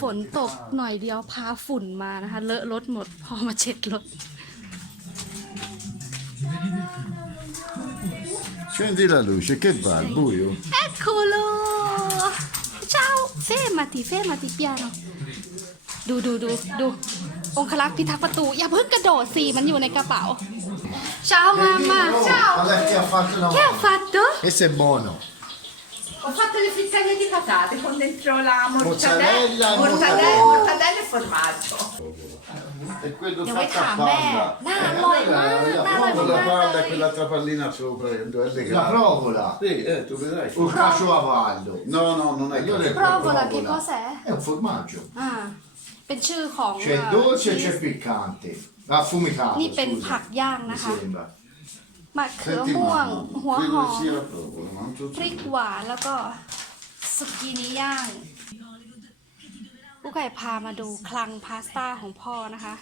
ฝนตกหน่อยเดียวพาฝุ่นมานะคะ เลอะรถหมด พอมาเช็ดรถ Scendi la luce, che va? Al buio? Eccolo ciao fermati fermati piano ดูดูดูดูองคลักษ์พิทักษ์ประตู อย่าเพิ่งกระโดดสิมันอยู่ในกระเป๋า ciao mamma ciao Vabbè, chi ha fatto una che ha fatto? Questo è buono. Ho fatto le frittelle di patate con dentro la Mozzarella mortadella, e mortadella, mortadella. mortadella e formaggio. È quello Devo fatto a mettere a me. palla. No, Eh, no, quella- no, la no, provola no, palla no. e quell'altra pallina sopra che dove è La legata. provola Sì, eh, tu vedrai. o il caciocavallo. No, no, non è Allora che... è provola che cosa è? È un formaggio. อ่า เป็นชื่อของ C'è เอ่อ dolce e ชี c'è ส piccante. Affumicato. นี่เป็น scusa, ผักย่างนะ Mi คะ sembra. มะเขือ Senti ม่วง mamma, หัวห credo อม sia la provola, ma non so พริกหวานแล้วก็สกีนิย่างผู้ไก่พามาดูคลังพาสต้าของพ่อนะคะ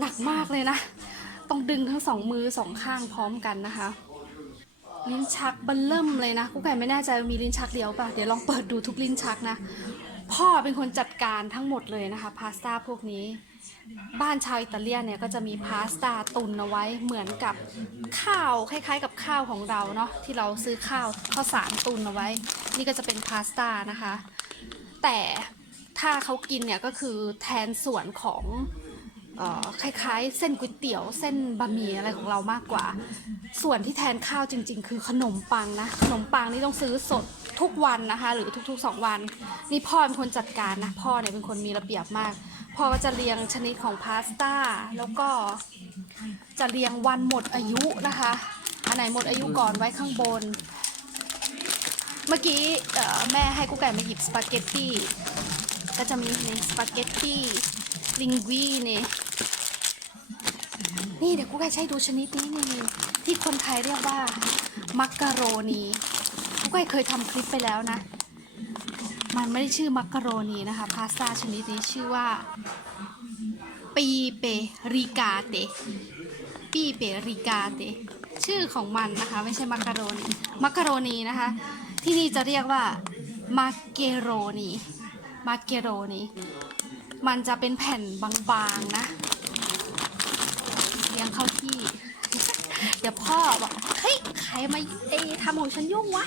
หนักมากเลยนะ ต้องดึงทั้งสองมือสองข้างพร้อมกันนะคะ ลิ้นชักเบันเริ่มเลยนะกุ๊กไก่ไม่แน่ใจว่ามีลิ้นชักเดียวป่ะ เดี๋ยวลองเปิดดูทุกลิ้นชักนะ พ่อเป็นคนจัดการทั้งหมดเลยนะคะ พาสต้าพวกนี้ บ้านชาวอิตาเลียนเนี่ยก็จะมีพาสต้าตุนเอาไว้เหมือนกับข้าวคล้ายๆ กับข้าวของเราเนาะที่เราซื้อข้าวข้าวสารตุนเอาไว้ นี่ก็จะเป็นพาสต้านะคะ แต่ถ้าเขากินเนี่ยก็คือแทนส่วนของออคล้ายๆ เส้นก๋วยเตี๋ยวเส้นบะหมี่อะไรของเรามากกว่า ส่วนที่แทนข้าวจริง ๆ คือขนมปังนะขนมปังนี่ต้องซื้อสดทุกวันนะคะ หรือทุกๆ 2 วัน นี่พ่อเป็นคนจัดการนะพ่อเนี่ยเป็นคนมีระเบียบมาก พอจะเรียงชนิดของพาสต้า แล้วก็จะเรียงวันหมดอายุนะคะ อันไหนหมดอายุก่อนไว้ข้างบน เมื่อกี้แม่ให้กุ๊กไก่มาหยิบสปาเกตตี้ ก็จะมีในสปาเกตตี้ลิงกีนี่นี่เดี๋ยวกุ๊กไก่ใช้ดูชนิดนี้นี่ที่คนไทยเรียกว่า มักกะโรนีกุ๊กไก่เคยทำคลิปไปแล้วนะ มันไม่ได้ชื่อมักกะโรนีนะคะ พาสต้าชนิดนี้ชื่อว่าปีเปริกาเตปีเปริกาเตชื่อของมันนะคะ ไม่ใช่มักกะโรนีมักกะโรนีนะคะ ที่นี่จะเรียกว่ามักเกโรนีมักเกโรนีมันจะเป็นแผ่นบางๆนะเลี้ยงเข้าที่ เดี๋ยวพ่อบอก ใครมาเอยทำของฉันยุ่งวะ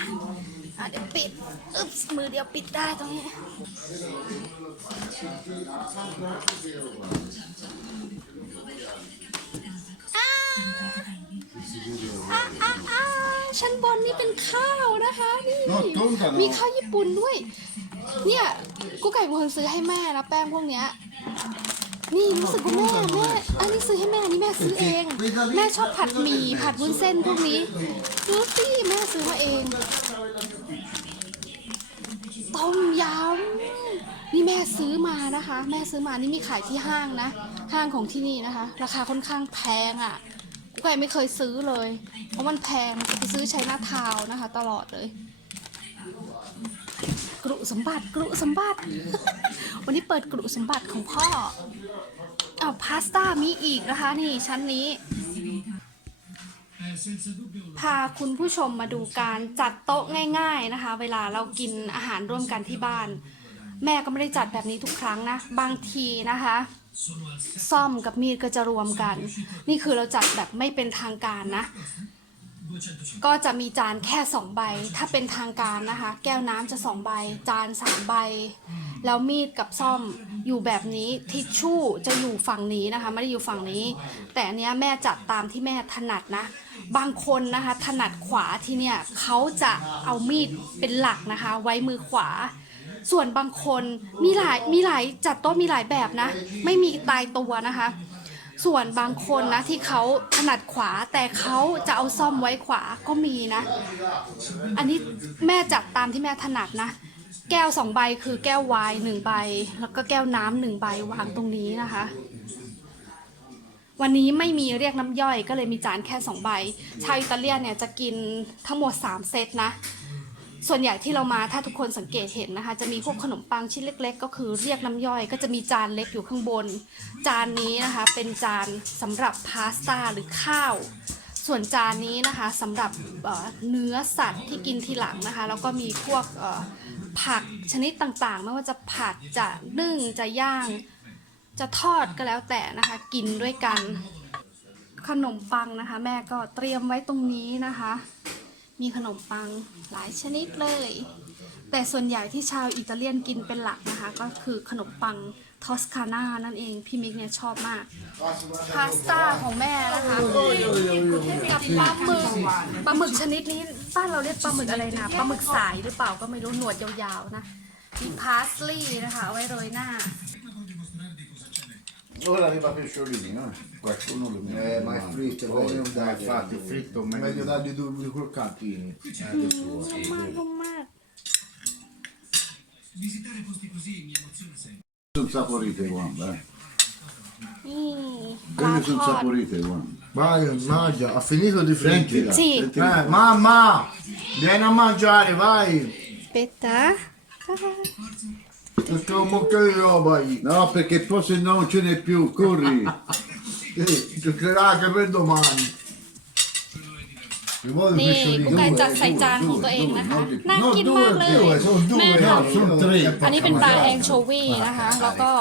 อะเดี๋ยวปิดอึ๊บมือเดียวปิดได้ตรงนี้อ่าอ่าอ่าอ่าชั้นบนนี่เป็นข้าวนะคะ นี่ No, tonta no. มีข้าวญี่ปุ่นด้วย เนี่ยกูไก่เป็นคนซื้อให้แม่นะแป้งพวกเนี้ย นี่รู้สึกว่าแม่แม่อันนี้ซื้อให้แม่อันนี่แม่ซื้อเอง แม่ชอบผัดหมี่ผัดวุ้นเส้นพวกนี้ดูสิแม่ซื้อมาเองต้มยำนี่แม่ซื้อมานะคะ แม่ซื้อมานี่มีขายที่ห้างนะ ห้างของที่นี่นะคะ ราคาค่อนข้างแพงอะ่ะกูไก่ไม่เคยซื้อเลย เพราะมันแพงไปซื้อใช้หน้าทาวน์นะคะ ตลอดเลยกรุสมบัติกรุสมบัติ วันนี้เปิดกรุสมบัติของพ่อ อ้าวพาสต้ามีอีกนะคะ นี่ชั้นนี้ พาคุณผู้ชมมาดูการจัดโต๊ะง่าย ๆนะคะ เวลาเรากินอาหารร่วมกันที่บ้าน แม่ก็ไม่ได้จัดแบบนี้ทุกครั้งนะ บางทีนะคะซ่อมกับมีดก็จะรวมกัน นี่คือเราจัดแบบไม่เป็นทางการนะ ก็จะมีจานแค่สองใบ ถ้าเป็นทางการนะคะ แก้วน้ำจะสองใบ จานสามใบ แล้วมีดกับซ่อมอยู่แบบนี้ ทิชชู่จะอยู่ฝั่งนี้นะคะ ไม่ได้อยู่ฝั่งนี้ แต่อันเนี้ยแม่จัดตามที่แม่ถนัดนะ บางคนนะคะ ถนัดขวาที่เนี่ยเขาจะเอามีดเป็นหลักนะคะ ไว้มือขวาส่วนบางคนมีหลายมีหลายจัดโต๊ะมีหลายแบบนะ ไม่มีตายตัวนะคะ ส่วนบางคนนะที่เขาถนัดขวาแต่เขาจะเอาซ่อมไว้ขวาก็มีนะ อันนี้แม่จัดตามที่แม่ถนัดนะ แก้วสองใบคือแก้วไวน์หนึ่งใบ แล้วก็แก้วน้ำหนึ่งใบวางตรงนี้นะคะ วันนี้ไม่มีเรียกน้ำย่อยก็เลยมีจานแค่สองใบ ชาวอิตาเลียนเนี่ยจะกินทั้งหมด3เซตนะ ส่วนใหญ่ที่เรามาถ้าทุกคนสังเกตเห็นนะคะ จะมีพวกขนมปังชิ้นเล็ก ๆ ก็คือเรียกน้ำย่อย ก็จะมีจานเล็กอยู่ข้างบน จานนี้นะคะ เป็นจานสำหรับพาสต้าหรือข้าว ส่วนจานนี้นะคะสำหรับเเนื้อสัตว์ที่กินทีหลังนะคะ แล้วก็มีพวกผักชนิดต่างๆ ไม่ว่าจะผัดจะนึ่งจะย่าง จะทอดก็แล้วแต่นะคะ กินด้วยกัน ขนมปังนะคะ แม่ก็เตรียมไว้ตรงนี้นะคะ มีขนมปังหลายชนิดเลย แต่ส่วนใหญ่ที่ชาวอิตาเลียนกินเป็นหลักนะคะ ก็คือขนมปังทอสคาน่านั่นเอง พี่มิกเนี่ยชอบมาก พาสต้าของแม่นะคะกับปลาหมึกปลาหมึกชนิดนี้บ้านเราเรียกปลาหมึกอะไรนะปลาหมึกสายหรือเปล่าก็ไม่รู้หนวดยาวๆนะมีพาสลีย์นะคะเอาไว้โรยหน้า Ora arriva pesciolino, eh. qualcuno lo mette. Eh, ma eh, è fritto, è meglio dai, infatti, è fritto, meglio, meglio dargli due di croccantini. Eh, suo, sì. Visitare posti così mi emoziona sempre. Sono saporite guarda, eh. Mm, Quelle sono saporite guarda. Vai, mangia, ha finito di frittare. Sì. Eh, mamma, vieni a mangiare, vai. Aspetta. ปตตา C'è un mucchio di roba lì. No, perché poi se no non ce n'è più, corri. Sì, Toccherà anche per domani. Ci vuole นี่ pesciolini? กุ๊กไก่จัดใส่จานของตัวเองนะคะ น่ากินมากเลย due, sono แม่ due, ท no, sono tre. ำอันนี้เป็นปลาแองโชวีนะคะ แล้วก็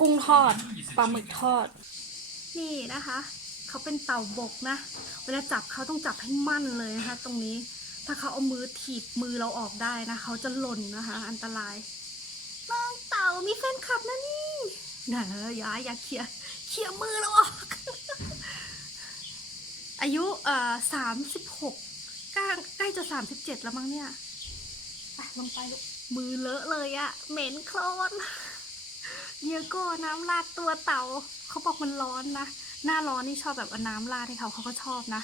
กุ้งทอด ปลาหมึกทอด นี่นะคะ เขาเป็นเต่าบกนะ เวลาจับเขาต้องจับให้มั่นเลยนะคะ ตรงนี้ ถ้าเขาเอามือถีบมือเราออกได้นะ เขาจะหล่นนะคะ อันตราย น้องเต่ามีแฟนคลับนะนี่นะอย่าอย่าเขี่ยเขี่ยมือเราออก อายุเอ่อสามสิบหกใกล้ใกล้จะสามสิบเจ็ดแล้วมั้งเนี่ยไปลงไปลูกมือเลอะเลยอะเหม็นโคลนเดียวก็น้ำราดตัวเต่า เขาบอกมันร้อนนะ หน้าร้อนนี่ชอบแบบเอาน้ำราดให้เขาเขาก็ชอบนะ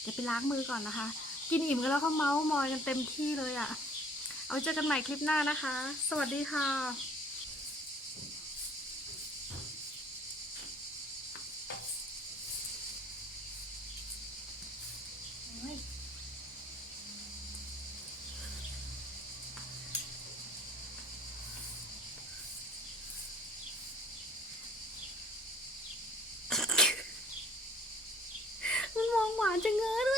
เดี๋ยวไปล้างมือก่อนนะคะ กินอิ่มกันแล้วก็เมาส์มอยกันเต็มที่เลยอะ เอาเจอกันใหม่คลิปหน้านะคะ สวัสดีค่ะมันมองหวานจังเงอด้วย